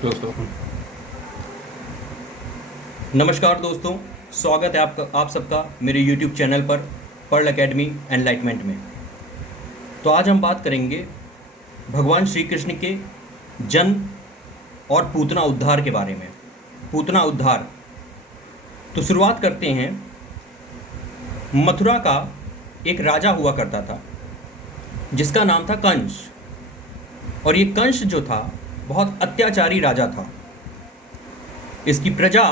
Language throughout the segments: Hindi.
दोस्तों, नमस्कार दोस्तों। स्वागत है आप सबका मेरे YouTube चैनल पर पर्ल एकेडमी एनलाइटमेंट में। तो आज हम बात करेंगे भगवान श्री कृष्ण के जन्म और पूतना उद्धार के बारे में। पूतना उद्धार, तो शुरुआत करते हैं। मथुरा का एक राजा हुआ करता था जिसका नाम था कंस, और ये कंस जो था बहुत अत्याचारी राजा था। इसकी प्रजा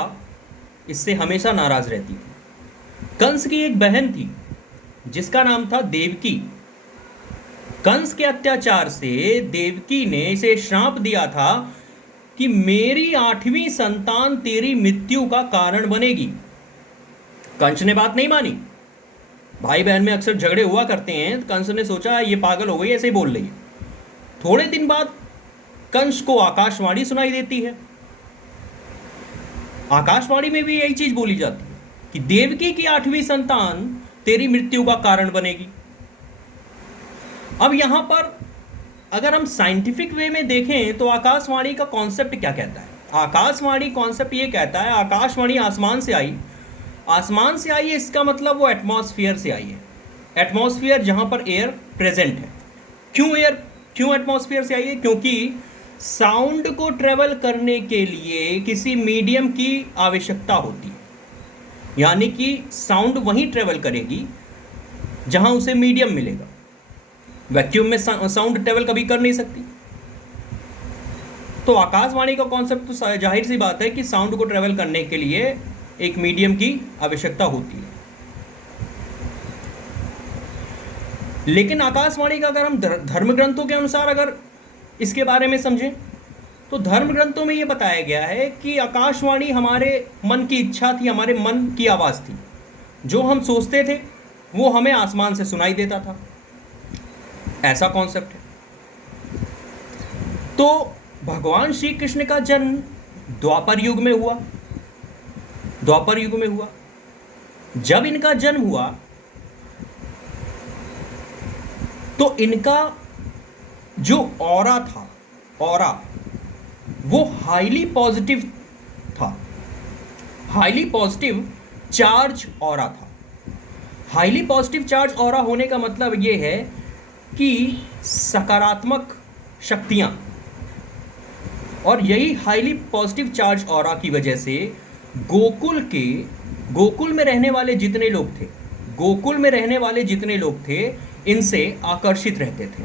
इससे हमेशा नाराज रहती थी। कंस की एक बहन थी जिसका नाम था देवकी। कंस के अत्याचार से देवकी ने इसे श्राप दिया था कि मेरी 8वीं संतान तेरी मृत्यु का कारण बनेगी। कंस ने बात नहीं मानी। भाई बहन में अक्सर झगड़े हुआ करते हैं। कंस ने सोचा ये पागल हो गई, ऐसे ही बोल रही है। थोड़े दिन बाद कंस को आकाशवाणी सुनाई देती है। आकाशवाणी में भी यही चीज बोली जाती है कि देवकी की 8वीं संतान तेरी मृत्यु का कारण बनेगी। अब यहां पर अगर हम साइंटिफिक वे में देखें तो आकाशवाणी का कॉन्सेप्ट क्या कहता है। आकाशवाणी कॉन्सेप्ट ये कहता है, आकाशवाणी आसमान से आई। आसमान से आई है, इसका मतलब वो एटमॉस्फेयर से आई है। एटमॉस्फेयर जहां पर एयर प्रेजेंट है। क्यों एटमॉस्फेयर से आई है? क्योंकि साउंड को ट्रेवल करने के लिए किसी मीडियम की आवश्यकता होती है। यानी कि साउंड वहीं ट्रेवल करेगी जहां उसे मीडियम मिलेगा। वैक्यूम में साउंड ट्रेवल कभी कर नहीं सकती। तो आकाशवाणी का कॉन्सेप्ट तो जाहिर सी बात है कि साउंड को ट्रेवल करने के लिए एक मीडियम की आवश्यकता होती है। लेकिन आकाशवाणी का अगर हम धर्म ग्रंथों के अनुसार अगर इसके बारे में समझें तो धर्म ग्रंथों में ये बताया गया है कि आकाशवाणी हमारे मन की इच्छा थी, हमारे मन की आवाज़ थी। जो हम सोचते थे वो हमें आसमान से सुनाई देता था। ऐसा कॉन्सेप्ट है। तो भगवान श्री कृष्ण का जन्म द्वापर युग में हुआ। द्वापर युग में हुआ। जब इनका जन्म हुआ तो इनका जो ऑरा था, ऑरा, वो हाईली पॉजिटिव था। हाईली पॉजिटिव चार्ज ऑरा था। हाईली पॉजिटिव चार्ज ऑरा होने का मतलब ये है कि सकारात्मक शक्तियां, और यही हाईली पॉजिटिव चार्ज ऑरा की वजह से गोकुल में रहने वाले जितने लोग थे, गोकुल में रहने वाले जितने लोग थे इनसे आकर्षित रहते थे।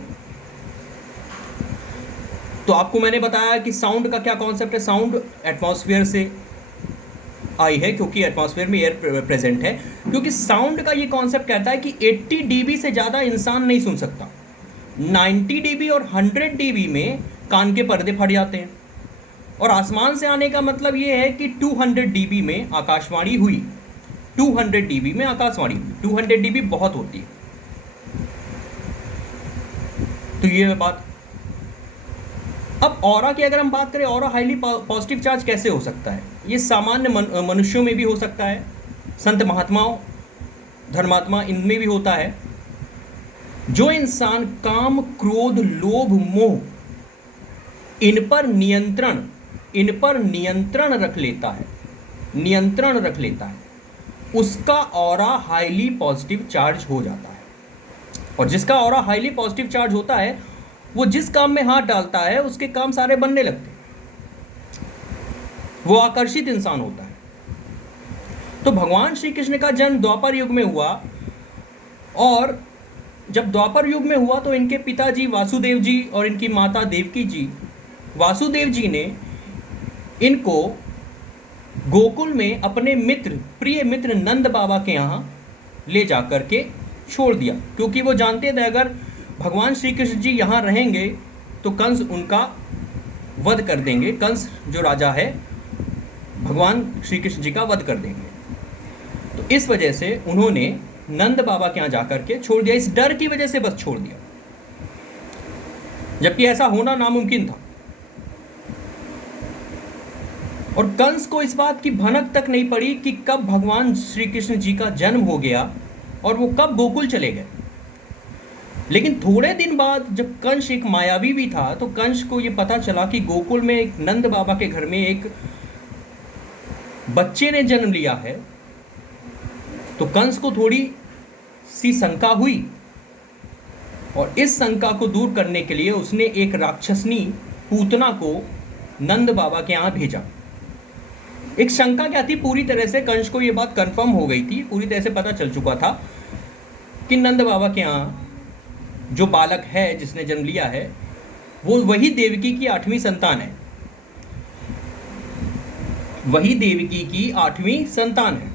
तो आपको मैंने बताया कि साउंड का क्या कॉन्सेप्ट है। साउंड एटमॉस्फेयर से आई है क्योंकि एटमॉस्फेयर में एयर प्रेजेंट है। क्योंकि साउंड का ये कॉन्सेप्ट कहता है कि 80 डीबी से ज़्यादा इंसान नहीं सुन सकता। 90 डीबी और 100 डीबी में कान के पर्दे फट जाते हैं। और आसमान से आने का मतलब ये है कि 200 डीबी में आकाशवाणी हुई। 200 डीबी में आकाशवाणी हुई। 200 डीबी बहुत होती है। तो ये बात। अब ऑरा की अगर हम बात करें, ऑरा हाईली पॉजिटिव चार्ज कैसे हो सकता है? ये सामान्य मनुष्यों में भी हो सकता है, संत महात्माओं, धर्मात्मा, इनमें भी होता है। जो इंसान काम, क्रोध, लोभ, मोह इन पर नियंत्रण रख लेता है, उसका ऑरा हाईली पॉजिटिव चार्ज हो जाता है। और जिसका ऑरा हाईली पॉजिटिव चार्ज होता है वो जिस काम में हाथ डालता है उसके काम सारे बनने लगते हैं। वो आकर्षित इंसान होता है। तो भगवान श्री कृष्ण का जन्म द्वापर युग में हुआ। और जब द्वापर युग में हुआ तो इनके पिताजी वासुदेव जी और इनकी माता देवकी जी, वासुदेव जी ने इनको गोकुल में अपने प्रिय मित्र नंद बाबा के यहाँ ले जा कर के छोड़ दिया। क्योंकि वो जानते थे अगर भगवान श्री कृष्ण जी यहाँ रहेंगे तो कंस उनका वध कर देंगे। कंस जो राजा है भगवान श्री कृष्ण जी का वध कर देंगे। तो इस वजह से उन्होंने नंद बाबा के यहाँ जाकर के छोड़ दिया। इस डर की वजह से बस छोड़ दिया, जबकि ऐसा होना नामुमकिन था। और कंस को इस बात की भनक तक नहीं पड़ी कि कब भगवान श्री कृष्ण जी का जन्म हो गया और वो कब गोकुल चले गए। लेकिन थोड़े दिन बाद जब कंस एक मायावी भी था, तो कंस को ये पता चला कि गोकुल में एक नंद बाबा के घर में एक बच्चे ने जन्म लिया है, तो कंस को थोड़ी सी शंका हुई, और इस शंका को दूर करने के लिए उसने एक राक्षसनी पूतना को नंद बाबा के यहाँ भेजा। एक शंका क्या थी, पूरी तरह से कंस को ये बात कंफर्म हो गई थी, पूरी तरह से पता चल चुका था कि नंद बाबा के यहाँ जो बालक है जिसने जन्म लिया है वो वही देवकी की 8वीं संतान है, वही देवकी की 8वीं संतान है।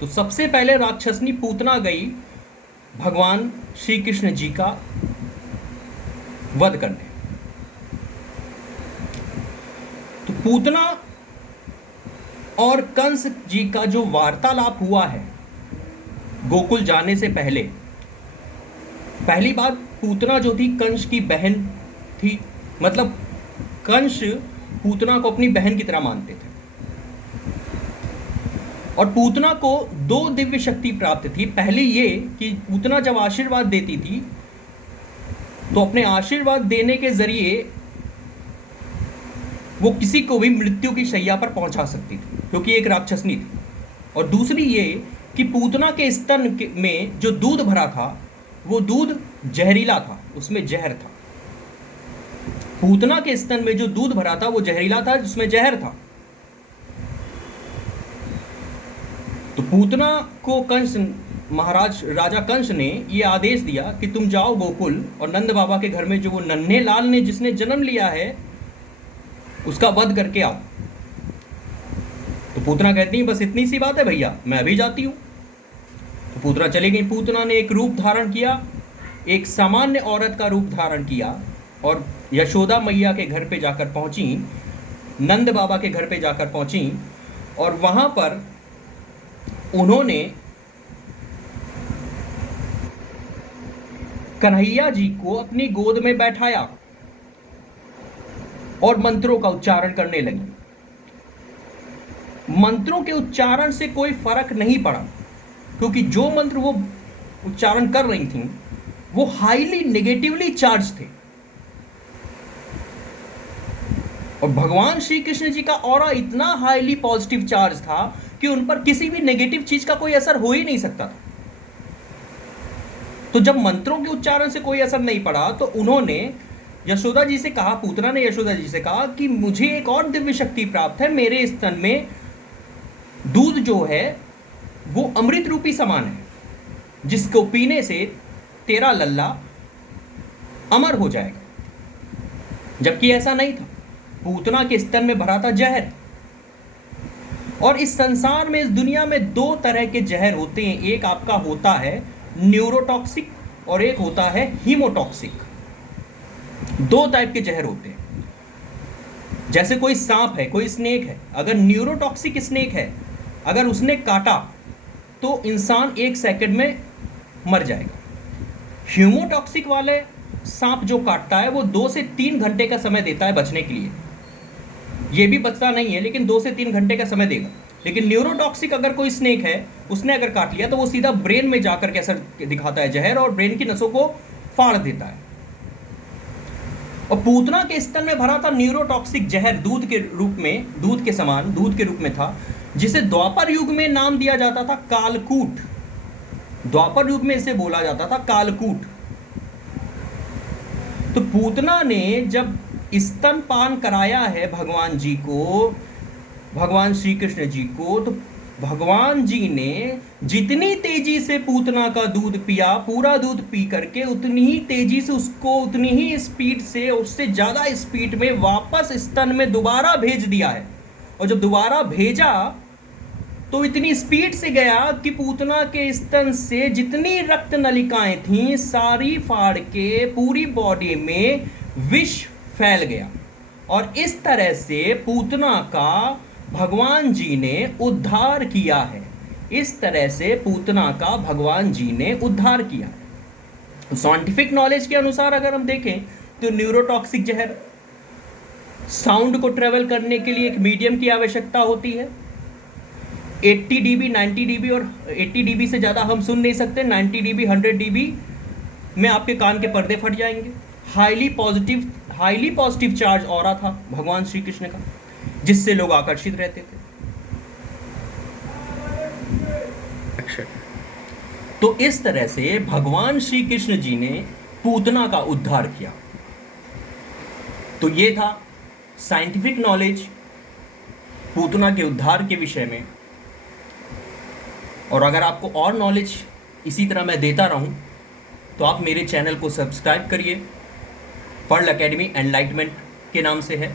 तो सबसे पहले राक्षसनी पूतना गई भगवान श्री कृष्ण जी का वध करने। तो पूतना और कंस जी का जो वार्तालाप हुआ है गोकुल जाने से पहले, पहली बात, पूतना जो थी कंस की बहन थी, मतलब कंस पूतना को अपनी बहन की तरह मानते थे, और पूतना को 2 दिव्य शक्ति प्राप्त थी। पहली ये कि पूतना जब आशीर्वाद देती थी तो अपने आशीर्वाद देने के जरिए वो किसी को भी मृत्यु की शैया पर पहुंचा सकती थी, क्योंकि एक राक्षसनी थी। और दूसरी ये कि पूतना के स्तन में जो दूध भरा था वो दूध जहरीला था, उसमें जहर था। पूतना के स्तन में जो दूध भरा था वो जहरीला था, जिसमें जहर था। तो पूतना को कंस, महाराज राजा कंस ने ये आदेश दिया कि तुम जाओ गोकुल और नंद बाबा के घर में जो वो नन्हे लाल ने जिसने जन्म लिया है उसका वध करके आओ। तो पूतना कहती है बस इतनी सी बात है भैया, मैं अभी जाती हूँ। तो पूतना चली गई। पूतना ने एक रूप धारण किया, एक सामान्य औरत का रूप धारण किया, और यशोदा मैया के घर पे जाकर पहुंची, नंद बाबा के घर पे जाकर पहुंची, और वहां पर उन्होंने कन्हैया जी को अपनी गोद में बैठाया और मंत्रों का उच्चारण करने लगी। मंत्रों के उच्चारण से कोई फर्क नहीं पड़ा, क्योंकि जो मंत्र वो उच्चारण कर रही थी वो हाईली नेगेटिवली चार्ज थे, और भगवान श्री कृष्ण जी का ऑरा इतना हाईली पॉजिटिव चार्ज था कि उन पर किसी भी नेगेटिव चीज का कोई असर हो ही नहीं सकता था। तो जब मंत्रों के उच्चारण से कोई असर नहीं पड़ा तो उन्होंने यशोदा जी से कहा, पूतना ने यशोदा जी से कहा कि मुझे एक और दिव्य शक्ति प्राप्त है, मेरे स्तन में दूध जो है वो अमृत रूपी समान है, जिसको पीने से तेरा लल्ला अमर हो जाएगा। जबकि ऐसा नहीं था, पूतना के स्तन में भरा था जहर। और इस संसार में, इस दुनिया में 2 तरह के जहर होते हैं, एक आपका होता है न्यूरोटॉक्सिक और एक होता है हीमोटॉक्सिक। 2 टाइप के जहर होते हैं। जैसे कोई सांप है, कोई स्नेक है, अगर न्यूरोटॉक्सिक स्नेक है, अगर उसने काटा तो इंसान 1 सेकंड में मर जाएगा। ह्यूमोटॉक्सिक वाले सांप जो काटता है वो 2 से 3 घंटे का समय देता है बचने के लिए। ये भी बचता नहीं है, लेकिन 2 से 3 घंटे का समय देगा। लेकिन न्यूरोटॉक्सिक अगर कोई स्नेक है, उसने अगर काट लिया तो वो सीधा ब्रेन में जाकर के असर दिखाता है जहर, और ब्रेन की नसों को फाड़ देता है। और पूतना के स्तन में भरा था न्यूरोटॉक्सिक जहर, दूध के रूप में, दूध के समान, दूध के रूप में था, जिसे द्वापर युग में नाम दिया जाता था कालकूट। द्वापर युग में इसे बोला जाता था कालकूट। तो पूतना ने जब स्तनपान कराया है भगवान जी को, भगवान श्री कृष्ण जी को, तो भगवान जी ने जितनी तेजी से पूतना का दूध पिया, पूरा दूध पी करके उतनी ही तेजी से उसको, उतनी ही स्पीड से, उससे ज़्यादा स्पीड में वापस स्तन में दोबारा भेज दिया है। और जब दोबारा भेजा तो इतनी स्पीड से गया कि पूतना के स्तन से जितनी रक्त नलिकाएं थीं सारी फाड़ के पूरी बॉडी में विष फैल गया। और इस तरह से पूतना का भगवान जी ने उद्धार किया है। इस तरह से पूतना का भगवान जी ने उद्धार किया है। साइंटिफिक नॉलेज के अनुसार अगर हम देखें तो न्यूरोटॉक्सिक जहर, साउंड को ट्रेवल करने के लिए एक मीडियम की आवश्यकता होती है। 80 dB, 90 dB और 80 dB से ज़्यादा हम सुन नहीं सकते। 90 dB, 100 dB में आपके कान के पर्दे फट जाएंगे। हाईली पॉजिटिव चार्ज ऑरा था भगवान श्री कृष्ण का, जिससे लोग आकर्षित रहते थे। तो इस तरह से भगवान श्री कृष्ण जी ने पूतना का उद्धार किया। तो ये था साइंटिफिक नॉलेज पूतना के उद्धार के विषय में। और अगर आपको और नॉलेज इसी तरह मैं देता रहूं तो आप मेरे चैनल को सब्सक्राइब करिए। पर्ल एकेडमी एनलाइटमेंट के नाम से है।